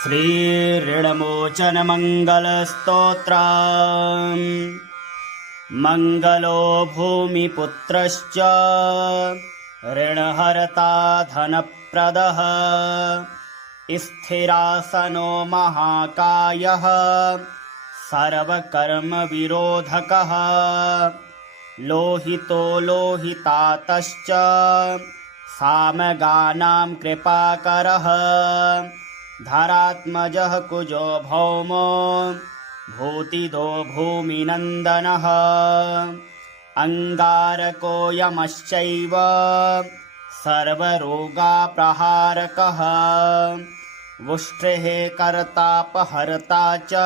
श्रीऋणमोचनमङ्गलस्तोत्र मङ्गलो भूमिपुत्रश्च ऋणहर्ता धनप्रदः स्थिरासनो महाकायः सर्वकर्मविरोधकः लोहितो लोहितातश्च सामगानां कृपाकरः धरात्मजः कुजो भौमो भूतिदो भूमिनन्दनः अङ्गारको यमश्चैव सर्वरोगाप्रहारकः वुष्टिः कर्तापहर्ता च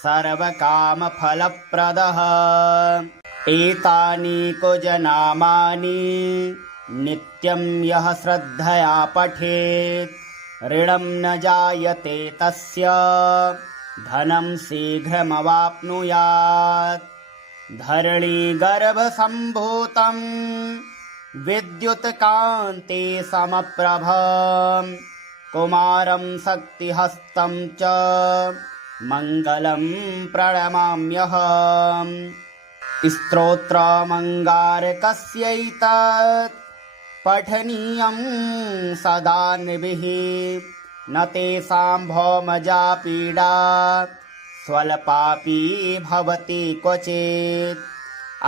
सर्वकामफलप्रदः एतानि कुजनामानि नित्यं यः श्रद्धया पठेत् ऋणं न जायते तस्य धनं शीघ्रमवाप्नुयात् धरणीगर्भसम्भूतं विद्युत्कान्ते समप्रभं कुमारं शक्तिहस्तं च मङ्गलं प्रणमाम्यहम् स्तोत्रमङ्गारकस्यैतत् पठनीयं सदा नृभिः न तेषां भौमजा पीडा स्वल्पापि भवति क्वचित्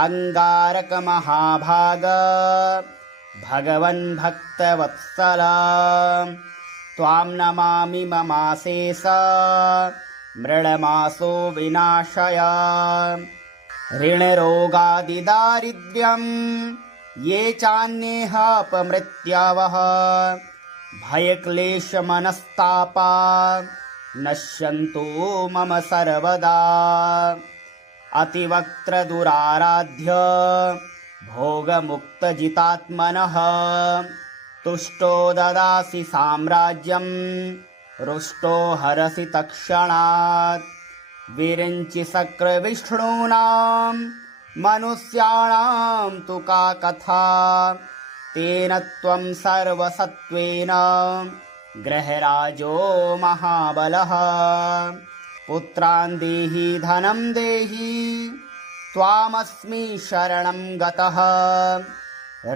अङ्गारकमहाभाग भगवन् भक्तवत्सला त्वां नमामि ममाशेष मृळमासो विनाशय ऋणरोगादिदारिद्र्यं ये चान्येहापमृत्यावः भयक्लेशमनस्तापा नश्यन्तु मम सर्वदा अतिवक्त्रदुराराध्य भोगमुक्तजितात्मनः तुष्टो ददासि साम्राज्यं रुष्टो हरसि तत्क्षणात् विरिञ्चि शक्रविष्णूनां मनुष्याणां तु का कथा तेन त्वं सर्वसत्त्वेन गृहराजो महाबलः पुत्रान् देहि धनं देहि त्वामस्मि शरणं गतः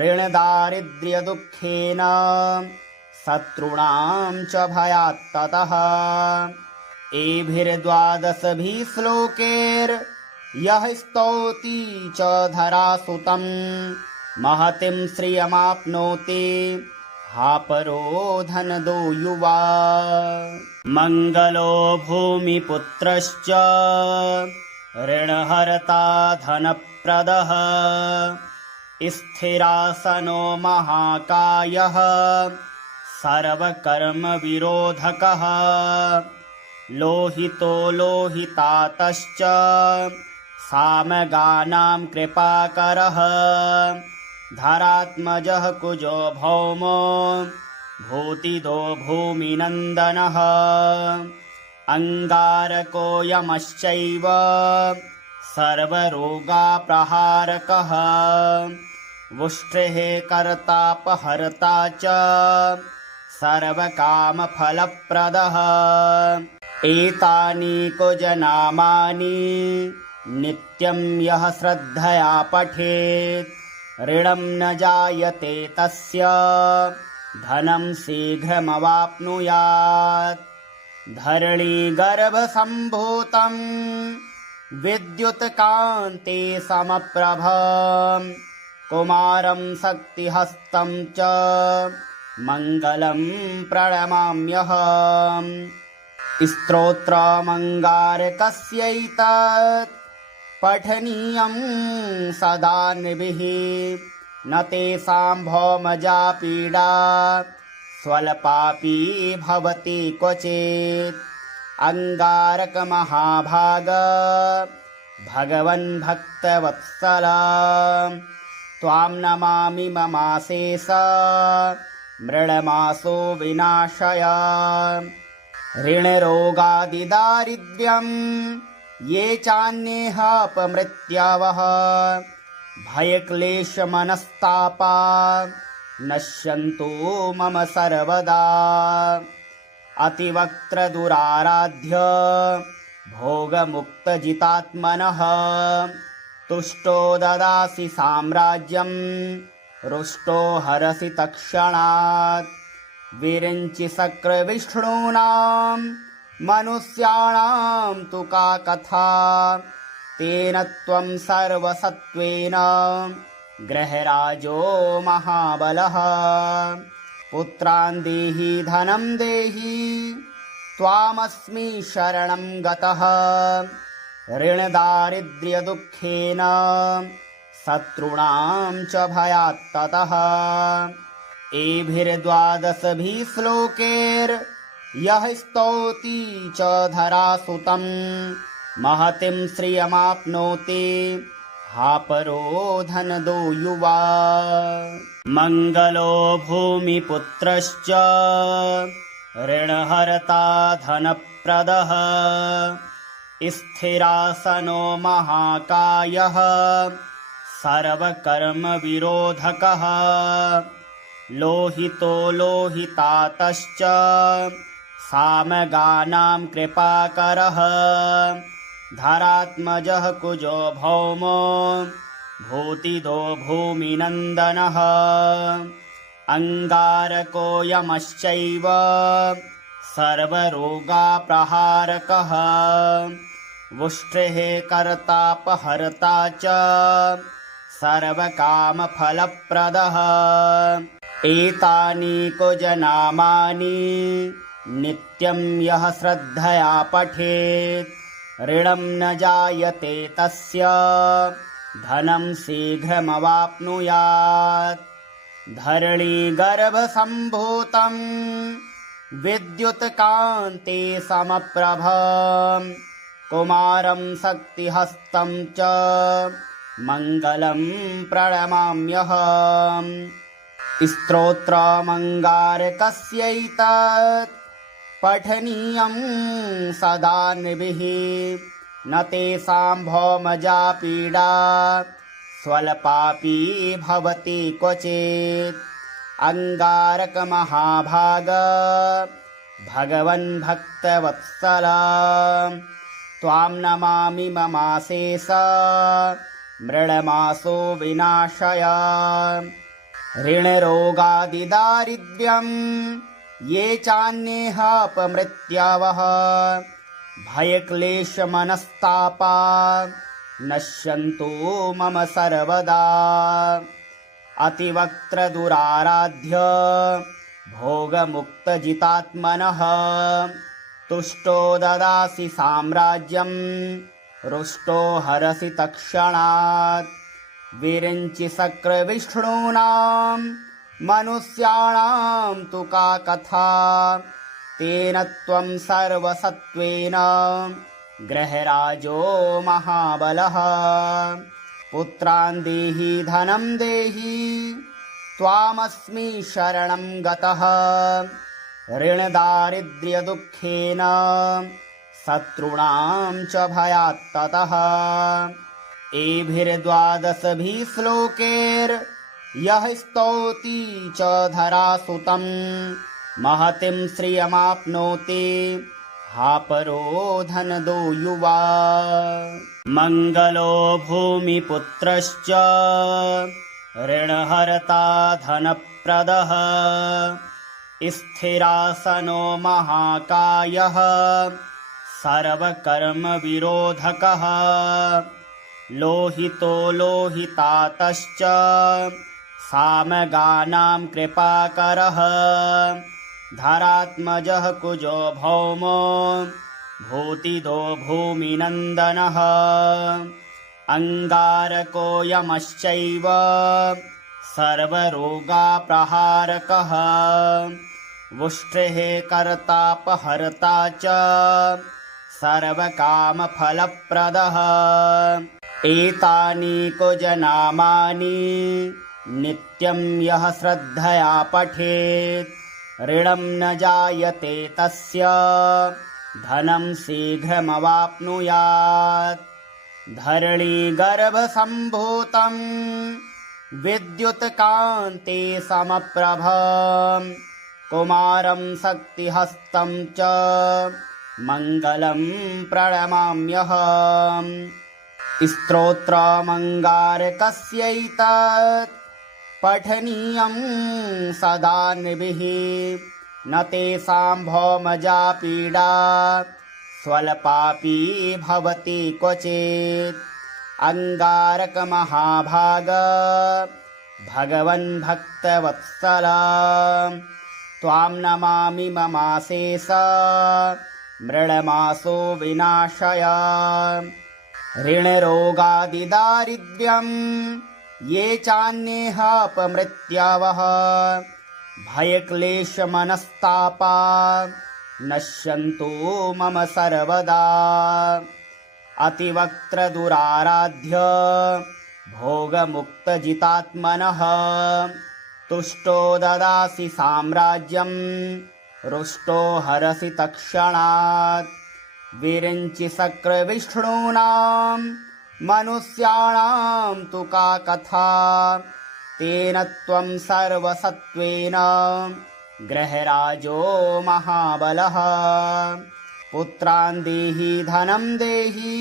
ऋणदारिद्र्यदुःखेन शत्रूणां च भयात्ततः एभिर्द्वादशभिः श्लोकैर्यः स्तौति च धरासुतं महतिं श्रियमाप्नोति हा परो धनदो युवा मङ्गलो भूमिपुत्रश्च ऋणहर्ता धनप्रदः स्थिरासनो महाकायः सर्वकर्मविरोधकः लोहितो लोहितातश्च सामगानां कृपाकरः धरात्मजः कुजो भौमो भूतिदो भूमिनन्दनः अङ्गारको यमश्चैव सर्वरोगाप्रहारकः वुष्टिः कर्तापहर्ता च सर्वकामफलप्रदः एतानि कुजनामानि नित्यं यः श्रद्धया पठेत् ऋणं न जायते तस्य धनं शीघ्रमवाप्नुयात् धरणीगर्भसम्भूतं विद्युत्कान्ते समप्रभं कुमारं शक्तिहस्तं च मङ्गलं प्रणमाम्यहम् स्तोत्रमङ्गारकस्यैतत् पठनीयं सदा नृभिः न तेषां भौमजा पीडा स्वल्पापि भवति क्वचित् अङ्गारकमहाभाग भगवन् भक्तवत्सला त्वां नमामि ममाशेष मृळमासो विनाशय ऋणरोगादिदारिद्र्यं ये चान्येहापमृत्यावः भयक्लेशमनस्तापा नश्यन्तु मम सर्वदा अतिवक्त्रदुराराध्य भोगमुक्तजितात्मनः तुष्टो ददासि साम्राज्यं रुष्टो हरसि तत्क्षणात् विरिञ्चि शक्रविष्णूनां मनुष्याणां तु का कथा तेन त्वं सर्वसत्त्वेन गृहराजो महाबलः पुत्रान् देहि धनं देहि त्वामस्मि शरणं गतः ऋणदारिद्र्यदुःखेन शत्रूणां च भयात् ततः एभिर्द्वादशभिः श्लोकैर्यः स्तौति च धरासुतं महतीं श्रियमाप्नोति हा परो धनदो युवा मङ्गलो भूमिपुत्रश्च ऋणहर्ता धनप्रदः स्थिरासनो महाकायः सर्वकर्मविरोधकः लोहितो लोहितातश्च सामगानां कृपाकरः धरात्मजः कुजो भौमो भूतिदो भूमिनन्दनः अङ्गारको यमश्चैव सर्वरोगाप्रहारकः वुष्टिः कर्तापहर्ता च सर्वकामफलप्रदः एतानि कुजनामानि नित्यं यः श्रद्धया पठेत् ऋणं न जायते तस्य धनं शीघ्रमवाप्नुयात् धरणीगर्भसम्भूतं विद्युत्कान्ते समप्रभं कुमारं शक्तिहस्तं च मङ्गलं प्रणमाम्यहम् स्तोत्रमङ्गारकस्यैतत् पठनीयं सदा नृभिः न तेषां भौमजा पीडा स्वल्पापि भवति क्वचित् अङ्गारकमहाभाग भगवन् भक्तवत्सला त्वां नमामि ममाशेष मृळमासो विनाशय ऋणरोगादिदारिद्र्यं ये चान्येहापमृत्यावः भयक्लेशमनस्तापा नश्यन्तु मम सर्वदा अतिवक्त्रदुराराध्य भोगमुक्तजितात्मनः तुष्टो ददासि साम्राज्यं रुष्टो हरसि तत्क्षणात् विरिञ्चि शक्रविष्णूनां मनुष्याणां तु का कथा तेन त्वं सर्वसत्त्वेन गृहराजो महाबलः पुत्रान् देहि धनं देहि त्वामस्मि शरणं गतः ऋणदारिद्र्यदुःखेन शत्रूणां च भयात् ततः एभिर्द्वादशभिः श्लोकैर्यः स्तौति च धरासुतं महतीं श्रियमाप्नोति हा परो धनदो युवा मङ्गलो भूमिपुत्रश्च ऋणहर्ता धनप्रदः स्थिरासनो महाकायः सर्वकर्मविरोधकः लोहितो लोहितातश्च सामगानां कृपाकरः धरात्मजः कुजो भौमो भूतिदो भूमिनन्दनः अङ्गारको यमश्चैव सर्वरोगाप्रहारकः वुष्टिः कर्तापहर्ता च सर्वकामफलप्रदः एतानि कुजनामानि नित्यं यः श्रद्धया पठेत् ऋणं न जायते तस्य धनं शीघ्रमवाप्नुयात् धरणीगर्भसम्भूतं विद्युत्कान्ते समप्रभं कुमारं शक्तिहस्तं च मङ्गलं प्रणमाम्यहम् स्तोत्रमङ्गारकस्यैतत् पठनीयं सदा नृभिः न तेषां भौमजा पीडा स्वल्पापि भवति क्वचित् अङ्गारकमहाभाग भगवन् भक्तवत्सला त्वां नमामि ममाशेष मृळमासो विनाशय ऋणरोगादिदारिद्र्यं ये चान्येहापमृत्यावः भयक्लेशमनस्तापा नश्यन्तु मम सर्वदा अतिवक्त्रदुराराध्य भोगमुक्तजितात्मनः तुष्टो ददासि साम्राज्यं रुष्टो हरसि तत्क्षणात् विरिञ्चि शक्रविष्णूनां मनुष्याणां तु का कथा तेन त्वं सर्वसत्त्वेन गृहराजो महाबलः पुत्रान् देहि धनं देहि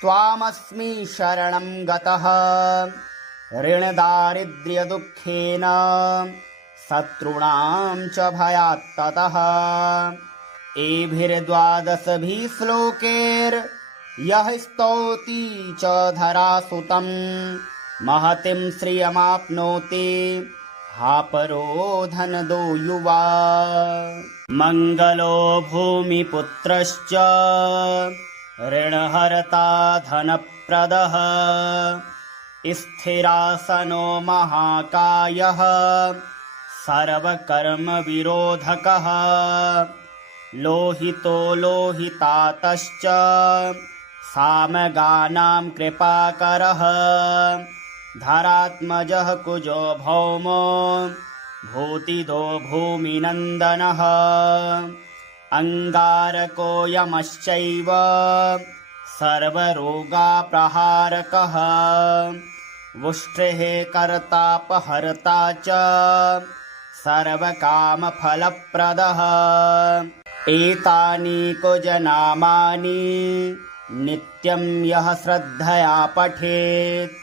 त्वामस्मि शरणं गतः ऋणदारिद्र्यदुःखेन शत्रूणां च भयात् ततः एभिर्द्वादशभिः श्लोकैर्यः स्तौति च धरासुतं महतीं श्रियमाप्नोति हा परो धनदो युवा मङ्गलो भूमिपुत्रश्च ऋणहर्ता धनप्रदः स्थिरासनो महाकायः सर्वकर्मविरोधकः लोहितो लोहितातश्च सामगानां कृपाकरः धरात्मजः कुजो भौमो भूतिदो भूमिनन्दनः अङ्गारको यमश्चैव सर्वरोगाप्रहारकः वुष्टिः कर्तापहर्ता च सर्वकामफलप्रदः एतानि कुजनामानि नित्यं यः श्रद्धया पठेत्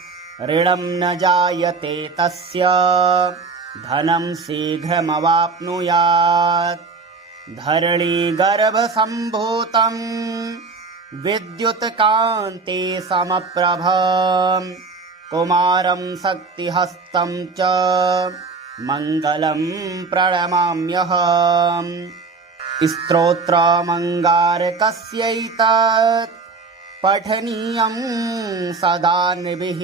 ऋणं न जायते तस्य धनं शीघ्रमवाप्नुयात् धरणीगर्भसम्भूतं विद्युत्कान्ते समप्रभं कुमारं शक्तिहस्तं च मङ्गलं प्रणमाम्यहम् स्तोत्रमङ्गारकस्यैतत् पठनीयं सदा नृभिः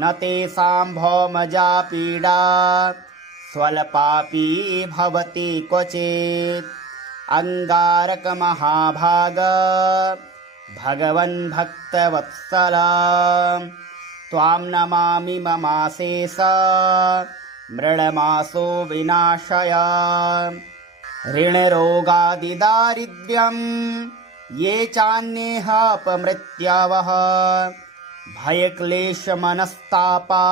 न तेषां भौमजा पीडा स्वल्पापि भवति क्वचित् अङ्गारकमहाभाग भगवन् भक्तवत्सला त्वां नमामि ममाशेष मृळमासो विनाशय ऋणरोगादिदारिद्र्यं ये चान्येहापमृत्यावः भयक्लेशमनस्तापा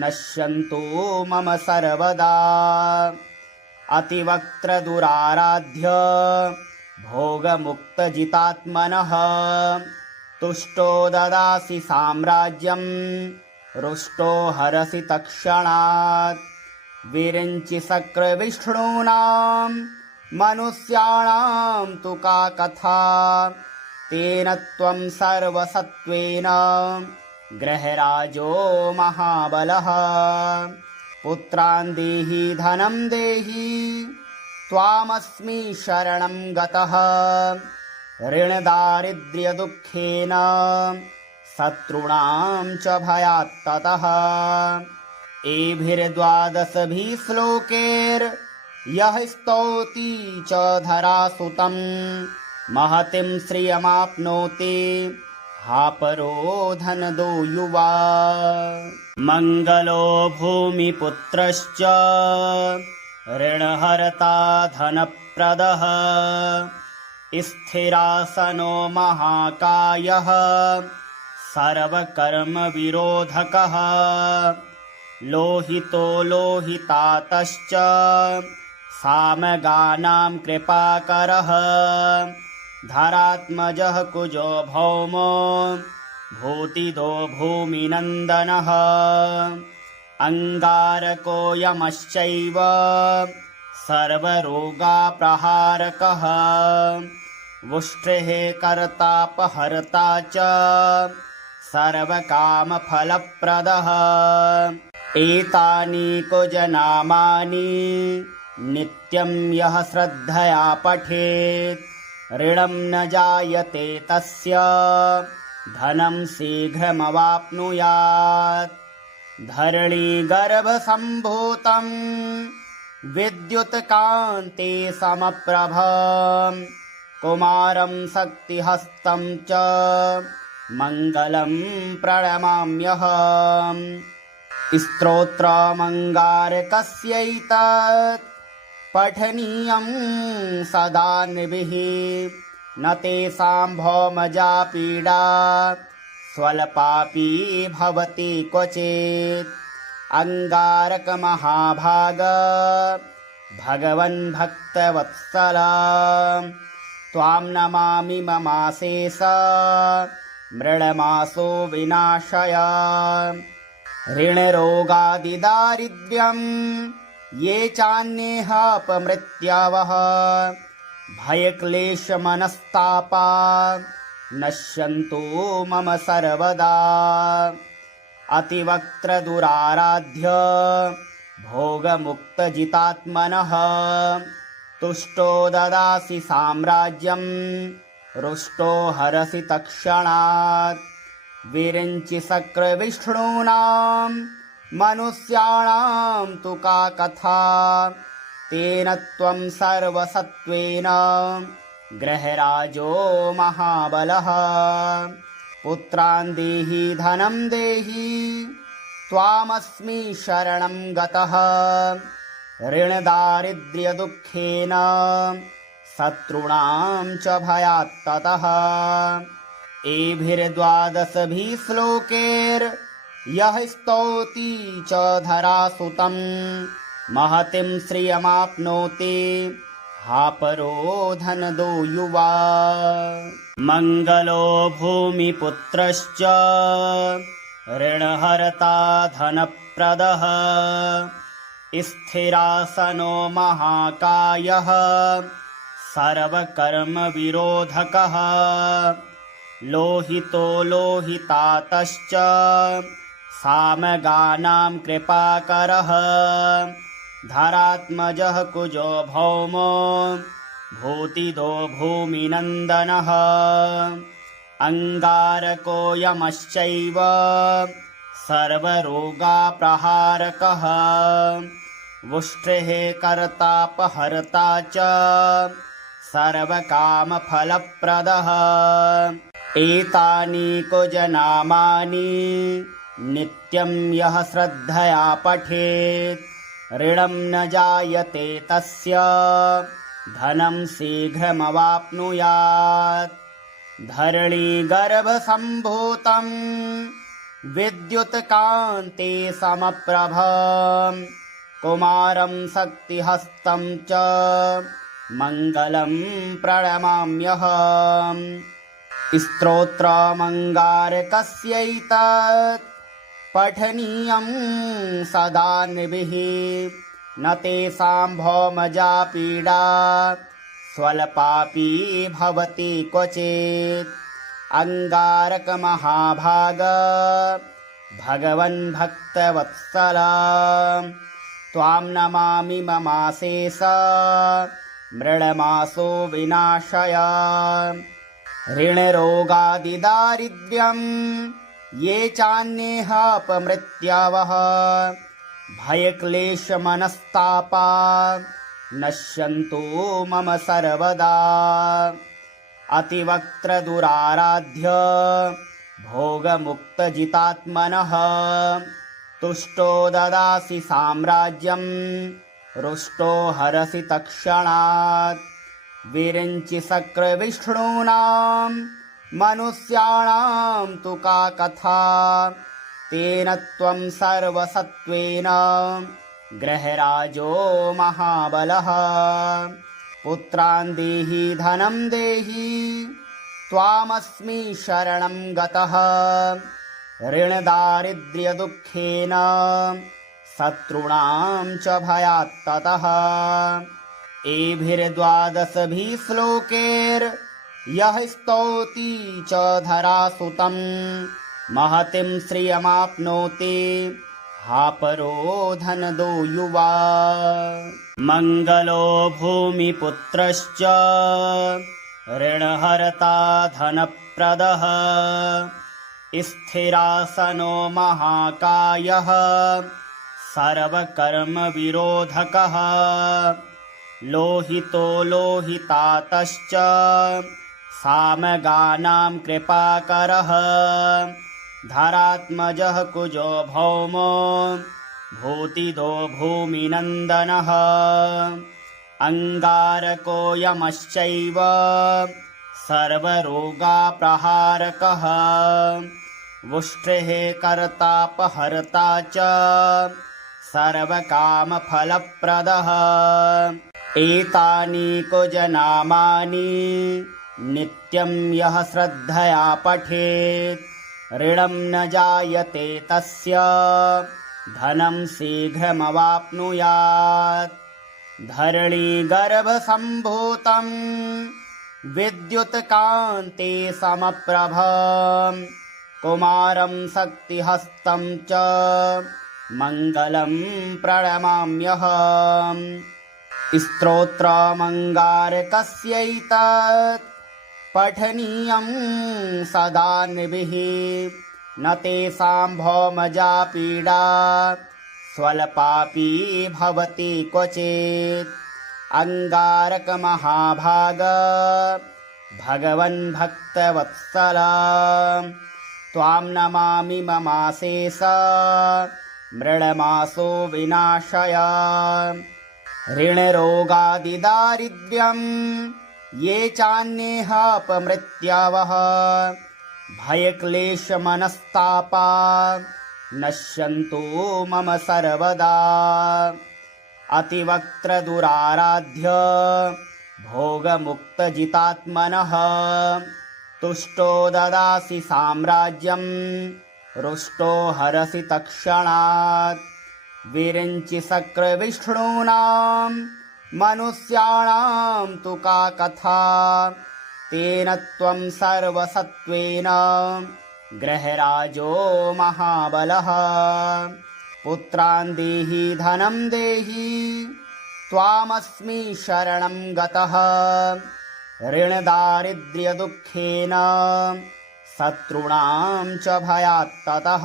नश्यन्तु मम सर्वदा अतिवक्त्रदुराराध्य भोगमुक्तजितात्मनः तुष्टो ददासि साम्राज्यं रुष्टो हरसि तत्क्षणात् विरिञ्चि शक्रविष्णूनां मनुष्याणां तु का कथा तेन त्वं सर्वसत्त्वेन गृहराजो महाबलः पुत्रान् देहि धनं देहि त्वामस्मि शरणं गतः ऋणदारिद्र्यदुःखेन शत्रूणां च भयात् ततः एभिर्द्वादशभिः श्लोकैर्यः स्तौति च धरासुतं महतीं श्रियमाप्नोति हा परो धनदो युवा मङ्गलो भूमिपुत्रश्च ऋणहर्ता धनप्रदः स्थिरासनो महाकायः सर्वकर्मविरोधकः लोहितो लोहितातश्च सामगानां कृपाकरः धरात्मजः कुजो भौमो भूतिदो भूमिनन्दनः अङ्गारको यमश्चैव सर्वरोगाप्रहारकः वुष्टिः कर्तापहर्ता च सर्वकामफलप्रदः एतानि कुजनामानि नित्यं यः श्रद्धया पठेत् ऋणं न जायते तस्य धनं शीघ्रमवाप्नुयात् धरणीगर्भसम्भूतं विद्युत्कान्ते समप्रभं कुमारं शक्तिहस्तं च मङ्गलं प्रणमाम्यहम् स्तोत्रमङ्गारकस्यैतत् पठनीयं सदा नृभिः न तेषां भौमजा पीडा स्वल्पापि भवति क्वचित् अङ्गारकमहाभाग भगवन् भक्तवत्सला त्वां नमामि ममाशेष मृळमासो विनाशय ऋणरोगादिदारिद्र्यं ये चान्येहापमृत्यावः भयक्लेशमनस्तापा नश्यन्तु मम सर्वदा अतिवक्त्रदुराराध्य भोगमुक्तजितात्मनः तुष्टो ददासि साम्राज्यं रुष्टो हरसि तत्क्षणात् विरिञ्चि शक्रविष्णूनां मनुष्याणां तु का कथा तेन त्वं सर्वसत्त्वेन गृहराजो महाबलः पुत्रान् देहि धनं देहि त्वामस्मि शरणं गतः ऋणदारिद्र्यदुःखेन शत्रूणां च भयात्ततः एभिर्द्वादशभिः श्लोकैर्यः स्तौति च धरासुतं महतीं श्रियमाप्नोति हा परो धनदो युवा मङ्गलो भूमिपुत्रश्च ऋणहर्ता धनप्रदः स्थिरासनो महाकायः सर्वकर्मविरोधकः लोहितो लोहितातश्च सामगानां कृपाकरः धरात्मजः कुजो भौमो भूतिदो भूमिनन्दनः अङ्गारको यमश्चैव सर्वरोगाप्रहारकः वुष्टिः कर्तापहर्ता च सर्वकामफलप्रदः एतानि कुजनामानि नित्यं यः श्रद्धया पठेत् ऋणं न जायते तस्य धनं शीघ्रमवाप्नुयात् धरणीगर्भसम्भूतं विद्युत्कान्ते समप्रभं कुमारं शक्तिहस्तं च मङ्गलं प्रणमाम्यहम् स्तोत्रमङ्गारकस्यैतत् पठनीयं सदा नृभिः न तेषां भौमजा पीडा स्वल्पापि भवति क्वचित् अङ्गारकमहाभाग भगवन् भक्तवत्सला त्वां नमामि ममाशेष मृळमासो विनाशय ऋणरोगादिदारिद्र्यं ये चान्येहापमृत्यावः भयक्लेशमनस्तापा नश्यन्तु मम सर्वदा अतिवक्त्रदुराराध्य भोगमुक्तजितात्मनः तुष्टो ददासि साम्राज्यं रुष्टो हरसि तत्क्षणात् विरिञ्चि शक्रविष्णूनां मनुष्याणां तु का कथा तेन त्वं सर्वसत्त्वेन गृहराजो महाबलः पुत्रान् देहि धनं देहि त्वामस्मि शरणं गतः ऋणदारिद्र्यदुःखेन शत्रूणां च भयात्ततः एभिर्द्वादशभिः श्लोकैर्यः स्तौति च धरासुतं महतीं श्रियमाप्नोति हा परो धनदो युवा मङ्गलो भूमिपुत्रश्च ऋणहर्ता धनप्रदः स्थिरासनो महाकायः सर्वकर्मविरोधकः लोहितो लोहितातश्च सामगानां कृपाकरः धरात्मजः कुजो भौमो भूतिदो भूमिनन्दनः अङ्गारको यमश्चैव सर्वरोगाप्रहारकः वुष्टिः कर्तापहर्ता च सर्वकामफलप्रदः एतानि कुजनामानि नित्यं यः श्रद्धया पठेत् ऋणं न जायते तस्य धनं शीघ्रमवाप्नुयात् धरणीगर्भसम्भूतं विद्युत्कान्ते समप्रभं कुमारं शक्तिहस्तं च मङ्गलं प्रणमाम्यहम् स्तोत्रमङ्गारकस्यैतत् पठनीयं सदा नृभिः न तेषां भौमजा पीडा स्वल्पापि भवति क्वचित् अङ्गारकमहाभाग भगवन् भक्तवत्सला त्वां नमामि ममाशेष मृळमासो विनाशय ऋणरोगादिदारिद्र्यं ये चान्येहापमृत्यावः भयक्लेशमनस्तापा नश्यन्तु मम सर्वदा अतिवक्त्रदुराराध्य भोगमुक्तजितात्मनः तुष्टो ददासि साम्राज्यं रुष्टो हरसि तत्क्षणात् विरिञ्चि शक्रविष्णूनां मनुष्याणां तु का कथा तेन त्वं सर्वसत्त्वेन गृहराजो महाबलः पुत्रान् देहि धनं देहि त्वामस्मि शरणं गतः ऋणदारिद्र्यदुःखेन शत्रूणां च भयात्ततः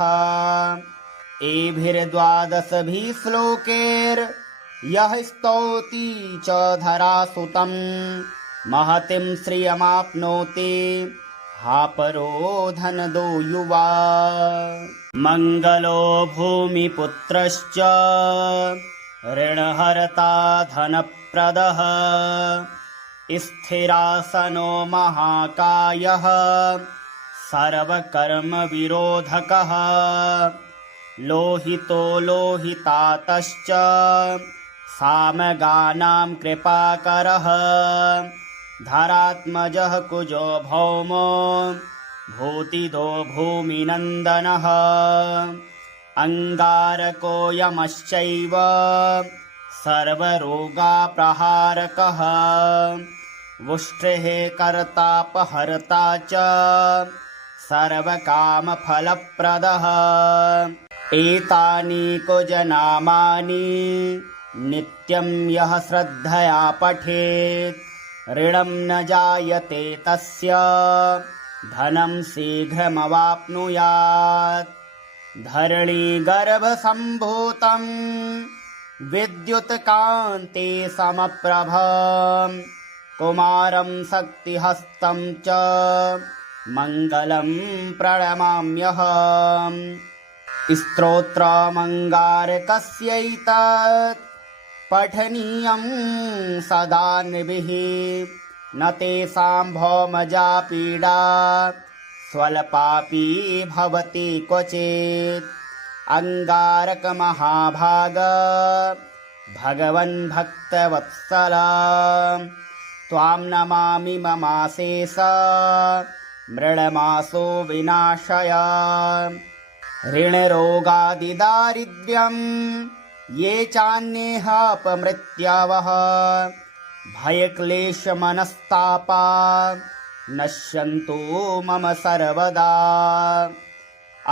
एभिर्द्वादशभिः श्लोकैर्यः स्तौति च धरासुतं महतीं श्रियमाप्नोति हा परो धनदो युवा मङ्गलो भूमिपुत्रश्च ऋणहर्ता धनप्रदः स्थिरासनो महाकायः सर्वकर्मविरोधकः लोहितो लोहितातश्च सामगानां कृपाकरः धरात्मजः कुजो भौमो भूतिदो भूमिनन्दनः अङ्गारको यमश्चैव सर्वरोगाप्रहारकः वुष्टिः कर्तापहर्ता च सर्वकामफलप्रदः एतानि कुजनामानि नित्यं यः श्रद्धया पठेत् ऋणं न जायते तस्य धनं शीघ्रमवाप्नुयात् धरणीगर्भसम्भूतं विद्युत्कान्ते समप्रभं कुमारं शक्तिहस्तं च मङ्गलं प्रणमाम्यहम् स्तोत्रमङ्गारकस्यैतत् पठनीयं सदा नृभिः न तेषां भौमजा पीडा स्वल्पापी भवति क्वचित् अंगारकमहाभाग भगवन् भक्तवत्सला त्वां नमामि ममाशेष मृळमासो विनाशय ऋणरोगादिदारिद्र्यं ये चान्येहापमृत्यावः भयक्लेशमनस्तापा नश्यन्तु मम सर्वदा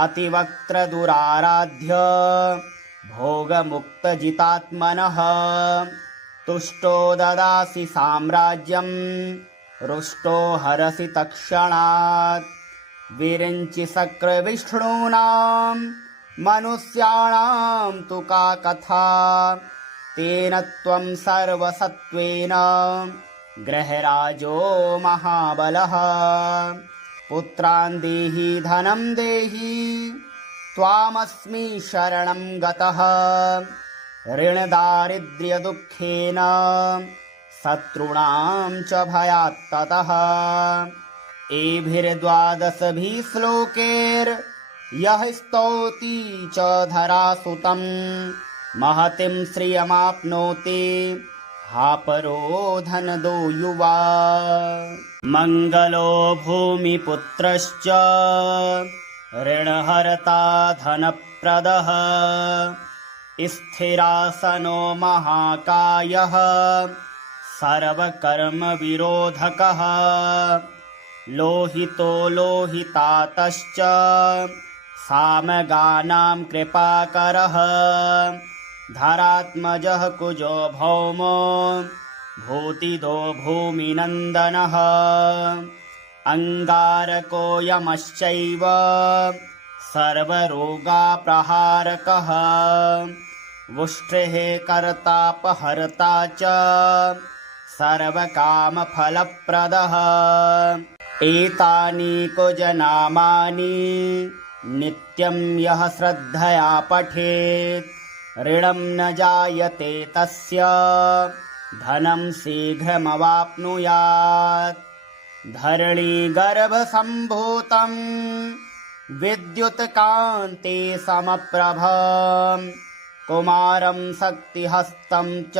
अतिवक्त्रदुराराध्य भोगमुक्तजितात्मनः तुष्टो ददासि साम्राज्यं रुष्टो हरसि तत्क्षणात् विरिञ्चि शक्रविष्णूनां मनुष्याणां तु का कथा तेन त्वं सर्वसत्त्वेन गृहराजो महाबलः पुत्रान् देहि धनं देहि त्वामस्मि शरणं गतः ऋणदारिद्र्यदुःखेन शत्रूणां च भयात् ततः एभिर्द्वादशभिः श्लोकैर्यः स्तौति च धरासुतं महतीं श्रियमाप्नोति हा परो धनदो युवा मङ्गलो भूमिपुत्रश्च ऋणहर्ता धनप्रदः स्थिरासनो महाकायः सर्वकर्मविरोधकः लोहितो लोहितातश्च सामगानां कृपाकरः धरात्मजः कुजो भौमो भूतिदो भूमिनन्दनः अङ्गारको यमश्चैव सर्वरोगाप्रहारकः वुष्टिः कर्तापहर्ता च सर्वकामफलप्रदः एतानि कुजनामानि नित्यं यः श्रद्धया पठेत् ऋणं न जायते तस्य धनं शीघ्रमवाप्नुयात् धरणीगर्भसम्भूतं विद्युत्कान्ते समप्रभं कुमारं शक्तिहस्तं च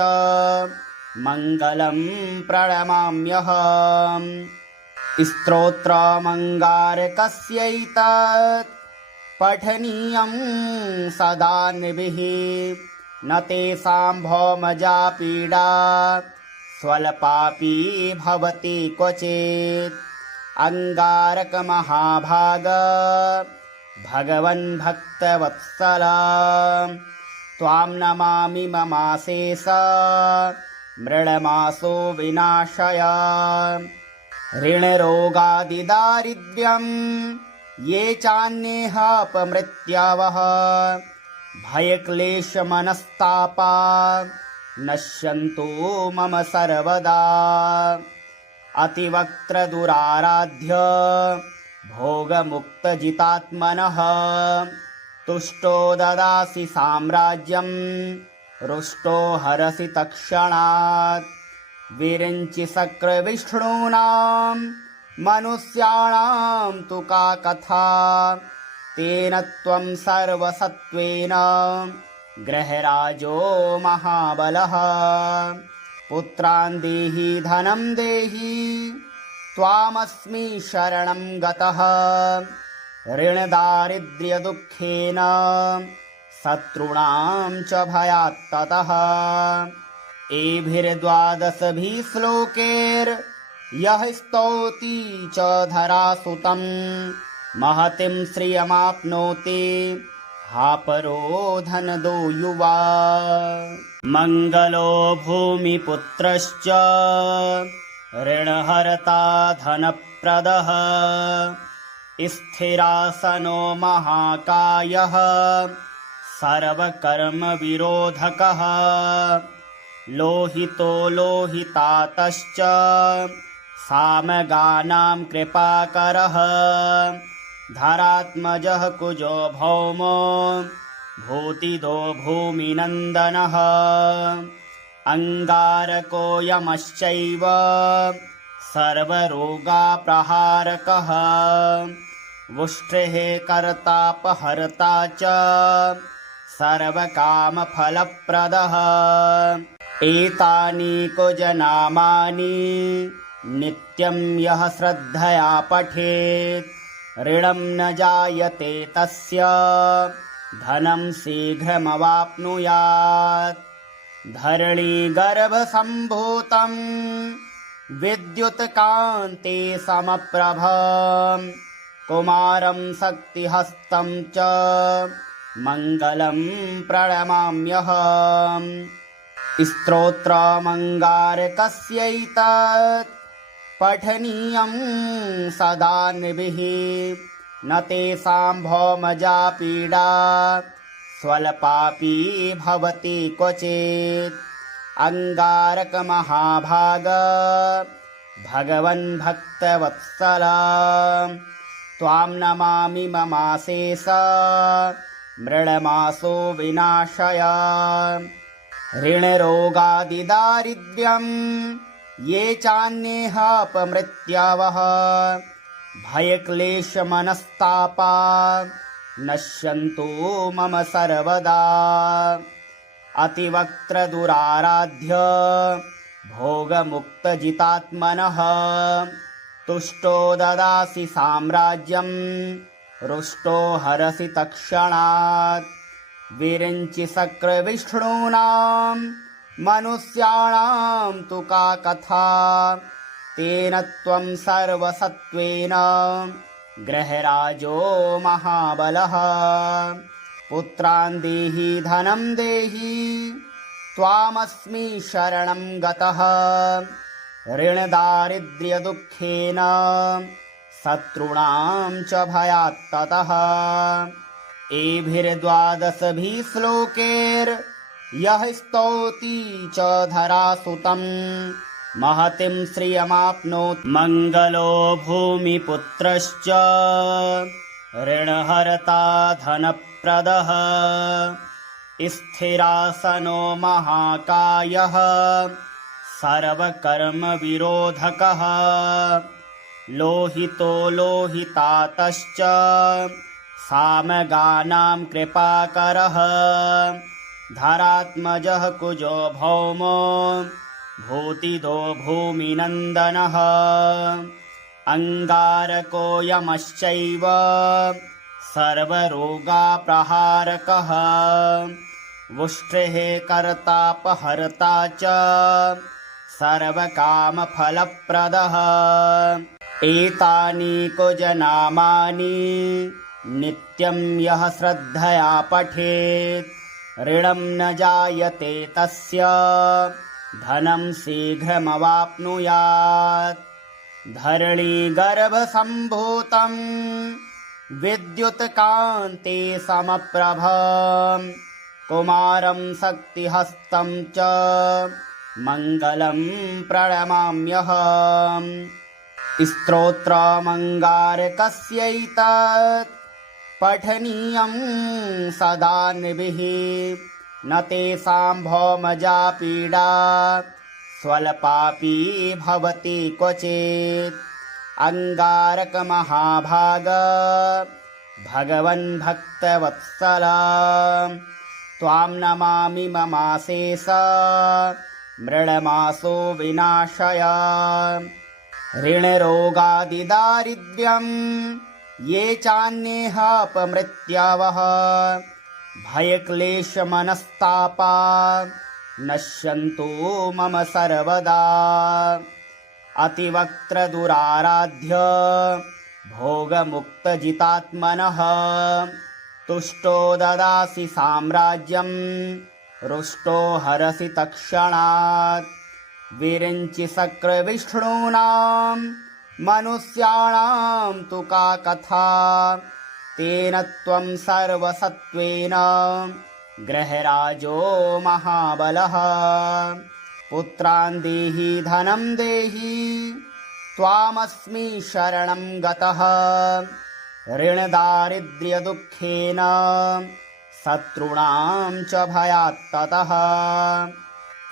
मङ्गलं प्रणमाम्यहम् स्तोत्रमङ्गारकस्यैतत् पठनीयं सदा नृभिः न तेषां भौमजा पीडा स्वल्पापि भवति क्वचित् अंगारकमहाभाग भगवन् भक्तवत्सला त्वां नमामि ममाशेष मृळमासो विनाशय ऋणरोगादिदारिद्र्यं ये चान्येहापमृत्यावः भयक्लेशमनस्तापा नश्यन्तु मम सर्वदा अतिवक्त्रदुराराध्य भोगमुक्तजितात्मनः तुष्टो ददासि साम्राज्यं रुष्टो हरसि तत्क्षणात् विरिञ्चि शक्रविष्णूनां मनुष्याणां तु का कथा तेन त्वं सर्वसत्त्वेन गृहराजो महाबलः पुत्रान् देहि धनं देहि त्वामस्मि शरणं गतः ऋणदारिद्र्यदुःखेन शत्रूणां च भयात् ततः एभिर्द्वादशभिः श्लोकैर्यः स्तौति च धरासुतं महतीं श्रियमाप्नोति हा परो धनदो युवा मङ्गलो भूमिपुत्रश्च ऋणहर्ता धनप्रदः स्थिरासनो महाकायः सर्वकर्मविरोधकः लोहितो लोहितातश्च सामगानां कृपाकरः धरात्मजः कुजो भौमो भूतिदो भूमिनन्दनः अंगारको यमश्चैव सर्वरोगाप्रहारकः वुष्टेः कर्तापहर्ता च सर्वकामफलप्रदः एतानि कुजनामानि नित्यं यः श्रद्धया पठेत् ऋणं न जायते तस्य धनं शीघ्रमवाप्नुयात् धरणीगर्भसम्भूतं विद्युत्कान्ते समप्रभं कुमारं शक्तिहस्तं च मङ्गलं प्रणमाम्यहम् स्तोत्रमङ्गारकस्यैतत् पठनीयं सदा नृभिः न तेषां भौमजा पीडा स्वल्पापि भवति क्वचित् अङ्गारकमहाभाग भगवन् भक्तवत्सला त्वां नमामि ममाशेष मृळमासो विनाशय ऋणरोगादिदारिद्र्यं ये चान्येहापमृत्यावः भयक्लेशमनस्तापा नश्यन्तु मम सर्वदा अतिवक्त्रदुराराध्य भोगमुक्तजितात्मनः तुष्टो ददासि साम्राज्यं रुष्टो हरसि तत्क्षणात् विरिञ्चि शक्रविष्णूनां मनुष्याणां तु का कथा तेन त्वं सर्वसत्त्वेन गृहराजो महाबलः पुत्रान् देहि धनं देहि त्वामस्मि शरणं गतः ऋणदारिद्र्यदुःखेन शत्रूणां च भयात्ततः एभिर्द्वादशभिः श्लोकैर्यः स्तौति च धरासुतं महतीं श्रियमाप्नोति मङ्गलो भूमिपुत्रश्च ऋणहर्ता धनप्रदः स्थिरासनो महाकायः सर्वकर्मविरोधकः लोहितो लोहितातश्च सामगानां कृपाकरः धरात्मजः कुजो भौमो भूतिदो भूमिनन्दनः अङ्गारको यमश्चैव सर्वरोगाप्रहारकः वुष्टेः कर्तापहर्ता च सर्वकामफलप्रदः एतानि कुजनामानि नित्यं यः श्रद्धया पठेत् ऋणं न जायते तस्य धनं शीघ्रमवाप्नुयात् धरणीगर्भसम्भूतं विद्युत्कान्ते समप्रभं कुमारं शक्तिहस्तं च मङ्गलं प्रणमाम्यहम् स्तोत्रमङ्गारकस्यैतत् पठनीयं सदा नृभिः न तेषां भौमजा पीडा स्वल्पापि भवति क्वचित् अङ्गारकमहाभाग भगवन् भक्तवत्सला त्वां नमामि ममाशेष मृळमासो विनाशय ऋणरोगादिदारिद्र्यं ये चान्येहापमृत्यावः भयक्लेशमनस्तापा नश्यन्तु मम सर्वदा अतिवक्त्रदुराराध्य भोगमुक्तजितात्मनः तुष्टो ददासि साम्राज्यं रुष्टो हरसि तत्क्षणात् विरिञ्चि शक्रविष्णूनां मनुष्याणां तु का कथा तेन त्वं सर्वसत्त्वेन गृहराजो महाबलः पुत्रान् देहि धनं देहि त्वामस्मि शरणं गतः ऋणदारिद्र्यदुःखेन शत्रूणां च भयात्ततः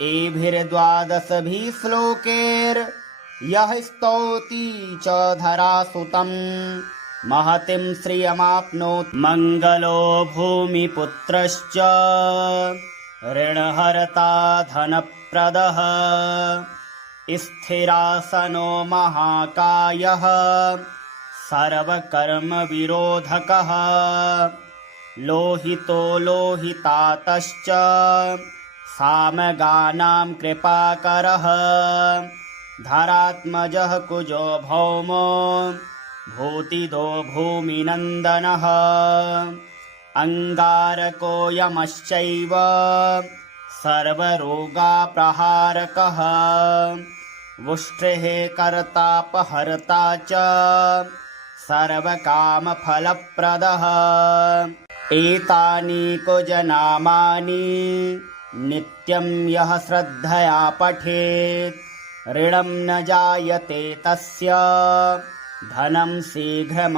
एभिर्द्वादशभिः श्लोकैर्यः स्तौति च धरासुतं महतिं श्रियमाप्नोत् मङ्गलो भूमिपुत्रश्च ऋणहर्ता धनप्रदः स्थिरासनो महाकायः सर्वकर्मविरोधकः लोहितो लोहितातश्च सामगानां कृपाकरः धरात्मजः कुजो भौमो भूतिदो भूमिनन्दनः अङ्गारको यमश्चैव सर्वरोगाप्रहारकः वुष्टिः कर्तापहर्ता च सर्वकामफलप्रदः एतानि कुजनामानि नित्यं यः श्रद्धया पठेत् ऋणं न जायते तस्य धनं शीघ्रमवाप्नुयात्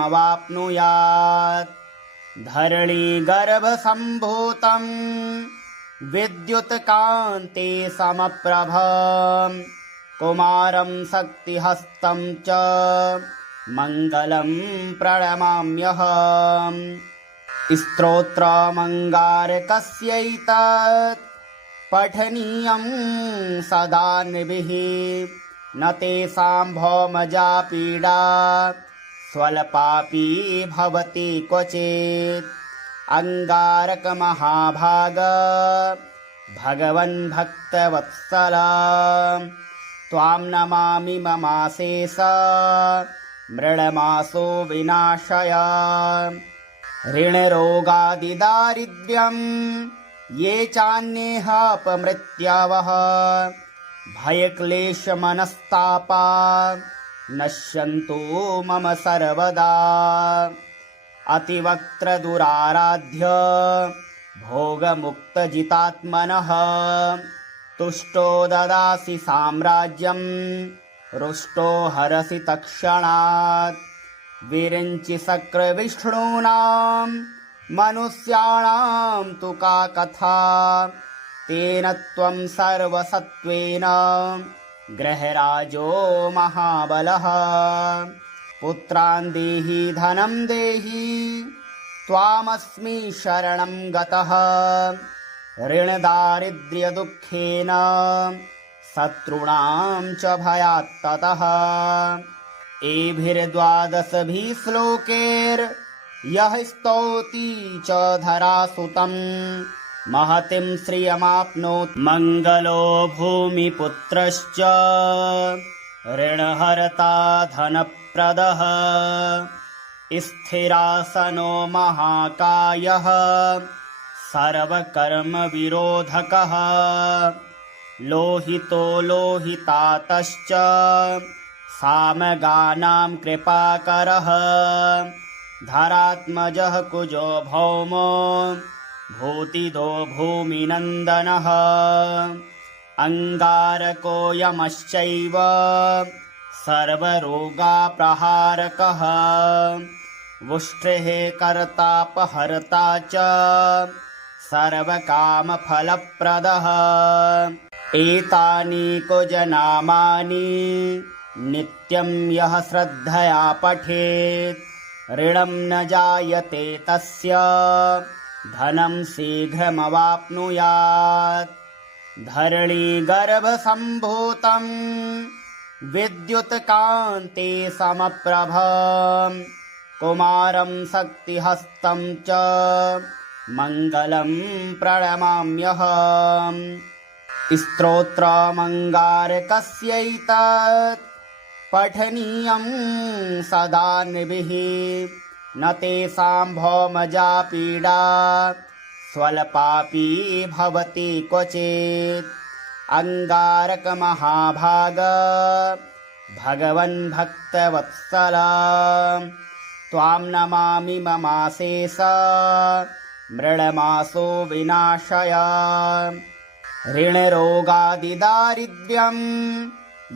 धरणीगर्भसम्भूतं विद्युत्कान्ते समप्रभं कुमारं शक्तिहस्तं च मङ्गलं प्रणमाम्यहम् स्तोत्रमङ्गारकस्यैतत् पठनीयं सदा नृभिः न तेषां भौमजा पीडा स्वल्पापि भवति क्वचित् अङ्गारकमहाभाग भगवन् भक्तवत्सला त्वां नमामि ममाशेष मृळमासो विनाशय ऋणरोगादिदारिद्र्यं ये चान्येहापमृत्यावः भयक्लेशमनस्तापा नश्यन्तु मम सर्वदा अतिवक्त्रदुराराध्य भोगमुक्तजितात्मनः तुष्टो ददासि साम्राज्यं रुष्टो हरसि तत्क्षणात् विरिञ्चि शक्रविष्णूनां मनुष्याणां तु का कथा तेन त्वं सर्वसत्त्वेन ग्रहराजो महाबलः पुत्रान् देहि धनं देहि त्वामस्मि शरणं गतः ऋणदारिद्र्यदुःखेन शत्रूणां च भयात्ततः एभिर्द्वादशभिः श्लोकैर्यः स्तौति च धरासुतं महतिं श्रियमाप्नोत् मङ्गलो भूमिपुत्रश्च ऋणहर्ता धनप्रदः स्थिरासनो महाकायः सर्वकर्मविरोधकः लोहितो लोहितातश्च सामगानां कृपाकरः धरात्मजः कुजो भौमो भूतिदो भूमिनन्दनः अङ्गारको यमश्चैव सर्वरोगाप्रहारकः वुष्टिः कर्तापहर्ता च सर्वकामफलप्रदः एतानि कुजनामानि नित्यं यः श्रद्धया पठेत् ऋणं न जायते तस्य धनं शीघ्रमवाप्नुयात् धरणीगर्भसम्भूतं विद्युत्कान्ते समप्रभं कुमारं शक्तिहस्तं च मङ्गलं प्रणमाम्यहम् स्तोत्रमङ्गारकस्यैतत् पठनीयं सदा नृभिः न तेषां भौमजा पीडा स्वल्पापि भवति क्वचित् अङ्गारकमहाभाग भगवन् भक्तवत्सला त्वां नमामि ममाशेष मृळमासो विनाशय ऋणरोगादिदारिद्र्यं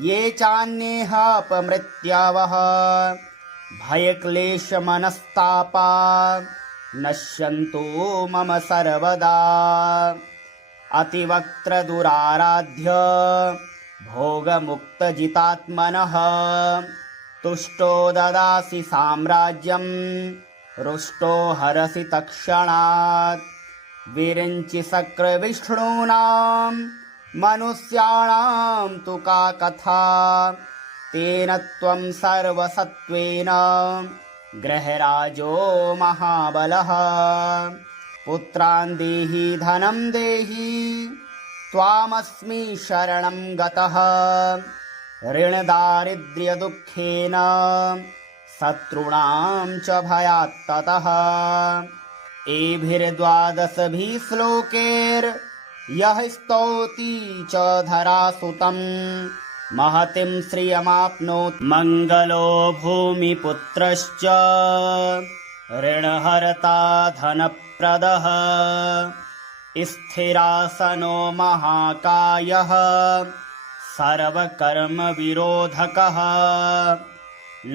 ये चान्येहापमृत्यावः भयक्लेशमनस्तापा नश्यन्तु मम सर्वदा अतिवक्त्रदुराराध्य भोगमुक्तजितात्मनः तुष्टो ददासि साम्राज्यं रुष्टो हरसि तत्क्षणात् विरिञ्चि शक्रविष्णूनां मनुष्याणां तु का कथा तेन त्वं सर्वसत्त्वेन गृहराजो महाबलः पुत्रान् देहि धनं देहि त्वामस्मि शरणं गतः ऋणदारिद्र्यदुःखेन शत्रूणां च भयात्ततः एभिर्द्वादशभिः श्लोकैर्यः स्तौति च धरासुतं महतीं श्रियमाप्नोति मङ्गलो भूमिपुत्रश्च ऋणहर्ता धनप्रदः स्थिरासनो महाकायः सर्वकर्मविरोधकः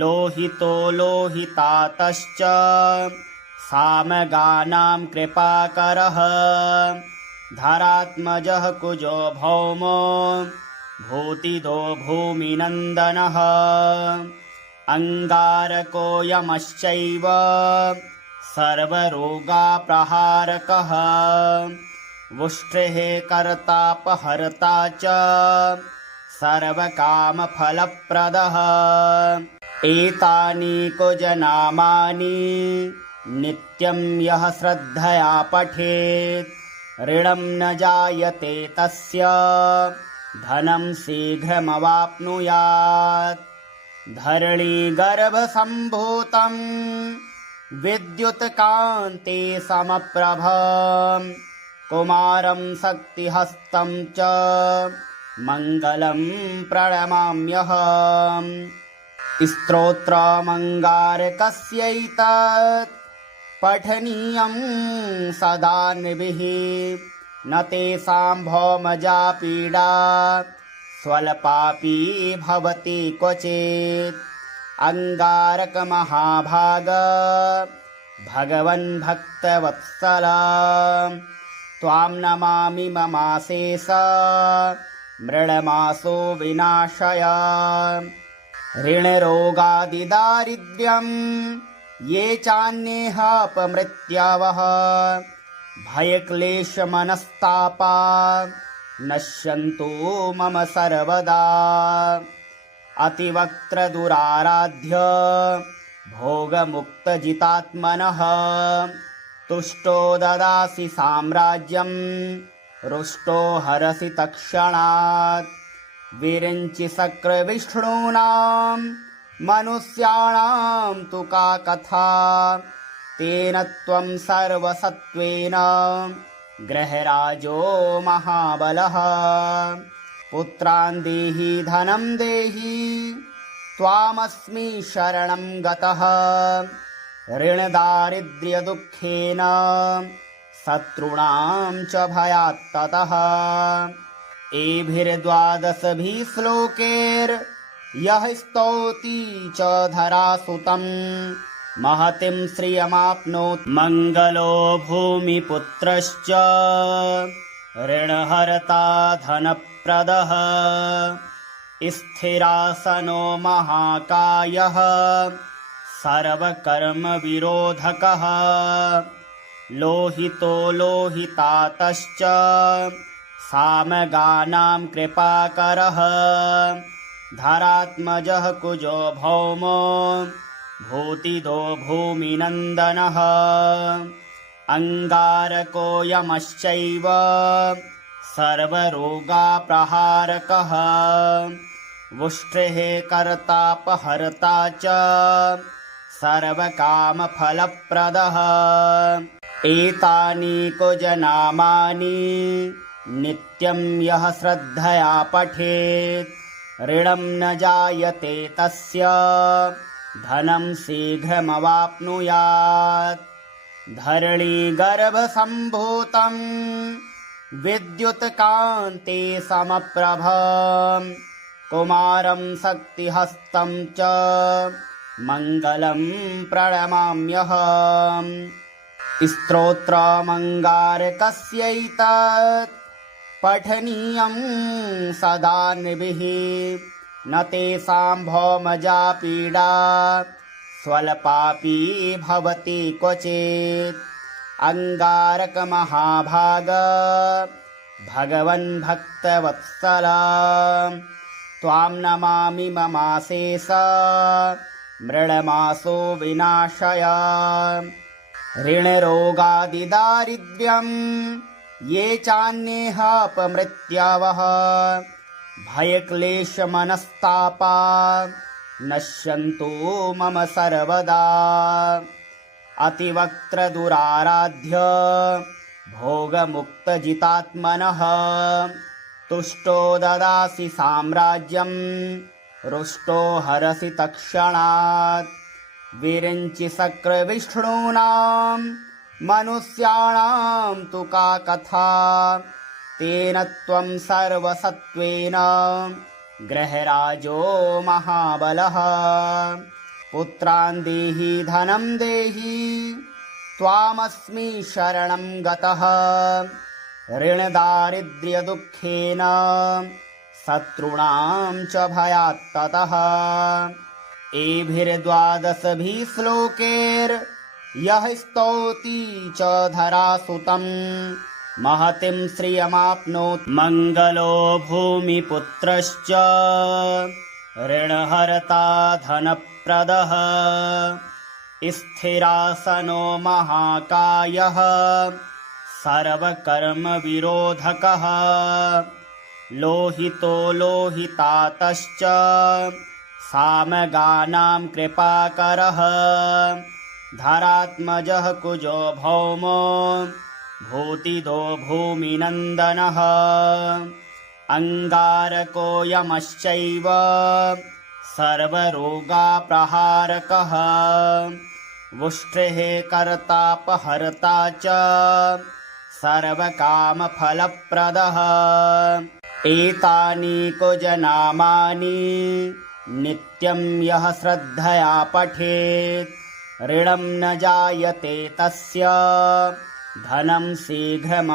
लोहितो लोहितातश्च सामगानां कृपाकरः धरात्मजः कुजो भौमो भूतिदो भूमिनन्दनः अङ्गारको यमश्चैव सर्वरोगाप्रहारकः वुष्टिः कर्तापहर्ता च सर्वकामफलप्रदः एतानि कुजनामानि नित्यं यः श्रद्धया पठेत् ऋणं न जायते तस्य धनं शीघ्रमवाप्नुयात् धरणीगर्भसम्भूतं विद्युत्कान्ते समप्रभं कुमारं शक्तिहस्तं च मङ्गलं प्रणमाम्यहम् स्तोत्रमङ्गारकस्यैतत् पठनीयं सदा नृभिः न तेषां भौमजा पीडा स्वल्पापि भवति क्वचित् अङ्गारकमहाभाग भगवन् भक्तवत्सला त्वां नमामि ममाशेष मृळमासो विनाशय ऋणरोगादिदारिद्र्यं ये चान्येहापमृत्यावः भयक्लेशमनस्तापा नश्यन्तु मम सर्वदा अतिवक्त्रदुराराध्य भोगमुक्तजितात्मनः तुष्टो ददासि साम्राज्यं रुष्टो हरसि तत्क्षणात् विरिञ्चि शक्रविष्णूनां मनुष्याणां तु का कथा तेन त्वं सर्वसत्त्वेन गृहराजो महाबलः पुत्रान् देहि धनं देहि त्वामस्मि शरणं गतः ऋणदारिद्र्यदुःखेन शत्रूणां च भयात्ततः एभिर्द्वादशभिः श्लोकैर्यः स्तौति च धरासुतं महतीं श्रियमाप्नोति मङ्गलो भूमिपुत्रश्च ऋणहर्ता धनप्रदः स्थिरासनो महाकायः सर्वकर्मविरोधकः लोहितो लोहितातश्च सामगानां कृपाकरः धरात्मजः कुजो भौमो भूतिदो भूमिनन्दनः अङ्गारको यमश्चैव सर्वरोगाप्रहारकः वुष्टिः कर्तापहर्ता च सर्वकामफलप्रदः एतानि कुजनामानि नित्यं यः श्रद्धया पठेत् ऋणं न जायते तस्य धनं शीघ्रमवाप्नुयात् धरणीगर्भसम्भूतं विद्युत्कान्ते समप्रभं कुमारं शक्तिहस्तं च मङ्गलं प्रणमाम्यहम् स्तोत्रमङ्गारकस्यैतत् पठनीयं सदा नृभिः न तेषां भौमजा पीडा स्वल्पापि भवति क्वचित् अंगारकमहाभाग भगवन् भक्तवत्सल त्वां नमामि ममाशेष मृडमासो विनाशय ऋणरोगादिदारिद्र्यं ये चान्येहापमृत्यावः भयक्लेशमनस्तापा नश्यन्तु मम सर्वदा अतिवक्त्रदुराराध्य भोगमुक्तजितात्मनः तुष्टो ददासि साम्राज्यं रुष्टो हरसि तत्क्षणात् विरिञ्चि शक्रविष्णूनां मनुष्याणां तु का कथा तेन त्वं सर्वसत्त्वेन गृहराजो महाबलः पुत्रान् देहि धनं देहि त्वामस्मि शरणं गतः ऋणदारिद्र्यदुःखेन शत्रूणां च भयात्ततः एभिर्द्वादशभिः श्लोकैर्यः स्तौति च धरासुतं महतीं श्रियमाप्नोति मङ्गलो भूमिपुत्रश्च ऋणहर्ता धनप्रदः स्थिरासनो महाकायः सर्वकर्मविरोधकः लोहितो लोहितातश्च सामगानां कृपाकरः धरात्मजः कुजो भौमो भूतिदो भूमिनन्दनः अङ्गारको यमश्चैव सर्वरोगाप्रहारकः वुष्टिः कर्तापहर्ता च सर्वकामफलप्रदः एतानि कुजनामानि नित्यं यः श्रद्धया पठेत् ऋणं न जायते तस्य धनं शीघ्रमवाप्नुयात्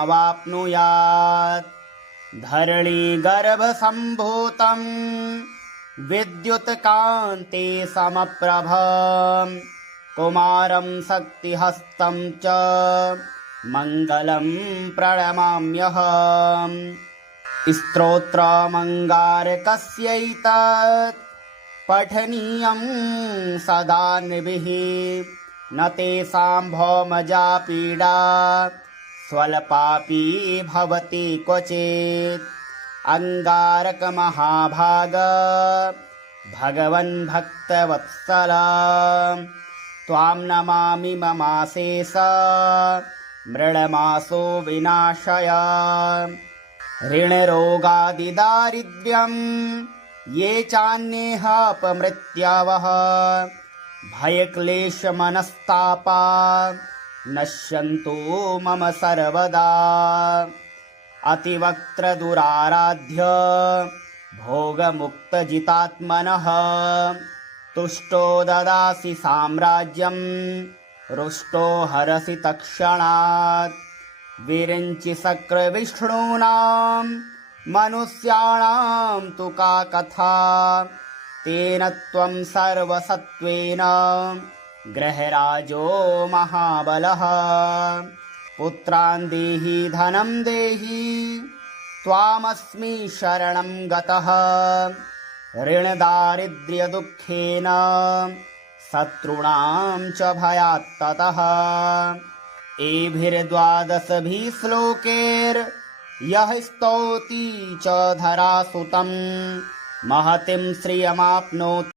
धरणीगर्भसम्भूतं विद्युत्कान्ते समप्रभं कुमारं शक्तिहस्तं च मङ्गलं प्रणमाम्यहम् स्तोत्रमङ्गारकस्यैतत् पठनीयं सदा नृभिः न तेषां भौमजा पीडा स्वल्पापि भवति क्वचित् अंगारकमहाभाग भगवन् भक्तवत्सल त्वां नमामि ममाशेष मृडमासो विनाशय ऋणरोगादिदारिद्र्यं ये चान्येहापमृत्यावः भयक्लेशमनस्तापा नश्यन्तु मम सर्वदा अतिवक्त्रदुराराध्य भोगमुक्तजितात्मनः तुष्टो ददासि साम्राज्यं रुष्टो हरसि तत्क्षणात् विरिञ्चि शक्रविष्णूनां मनुष्याणां तु का कथा तेन त्वं सर्वसत्त्वेन गृहराजो महाबलः पुत्रान् देहि धनं देहि त्वामस्मि शरणं गतः ऋणदारिद्र्यदुःखेन शत्रूणां च भयात्ततः एभिर्द्वादशभिः श्लोकैर्यः स्तौति च धरासुतं महतीं श्रियमाप्नोति